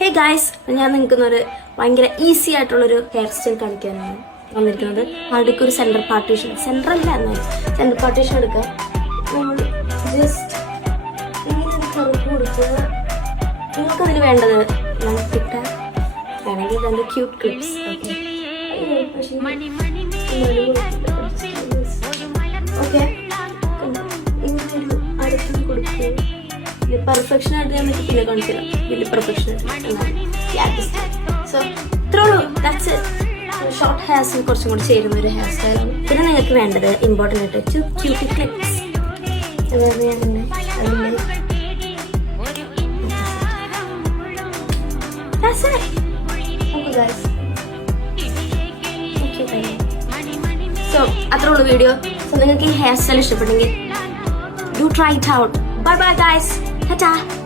Hey guys, ഞാൻ നിൽക്കുന്നൊരു ഭയങ്കര ഈസി ആയിട്ടുള്ളൊരു ഹെയർ സ്റ്റൈൽ കാണിക്കാനാണ് വന്നിരിക്കുന്നത്. അവിടേക്ക് ഒരു സെൻറ്റർ പാർട്ടീഷൻ, സെൻറ്റർ അല്ല എന്നാലും സെൻറ്റർ പാർട്ടീഷൻ എടുക്കുക. നമ്മൾ ജസ്റ്റ് ഇങ്ങനെ കറുപ്പ് കൊടുക്കുക. നിങ്ങൾക്കതിന് വേണ്ടത് കിട്ട വേണമെങ്കിൽ രണ്ട് ക്യൂട്ട് ക്ലിപ്സ്. ഓക്കെ, അടുത്ത് കൊടുക്കുക. ഇത് പെർഫെക്ഷൻ ആയിട്ട് ഞാൻ പിന്നെ കാണിച്ചില്ല, വലിയ പെർഫെക്ഷൻ. സോ ഇത്രേ ഉള്ളൂ. That's it. ഷോർട്ട് ഹെയർസിന് കുറച്ചും കൂടി ചേരുന്ന ഒരു ഹെയർ സ്റ്റൈലാണ്. പിന്നെ നിങ്ങൾക്ക് വേണ്ടത് ഇമ്പോർട്ടൻ്റ് ആയിട്ട് ക്യൂട്ടി ക്ലിപ്സ്. അതായത് ഞാൻ സോ അത്രേ ഉള്ളൂ വീഡിയോ. സോ നിങ്ങൾക്ക് ഈ ഹെയർ സ്റ്റൈൽ ഇഷ്ടപ്പെട്ടെങ്കിൽ do try it out. Bye bye guys. Ta-ta.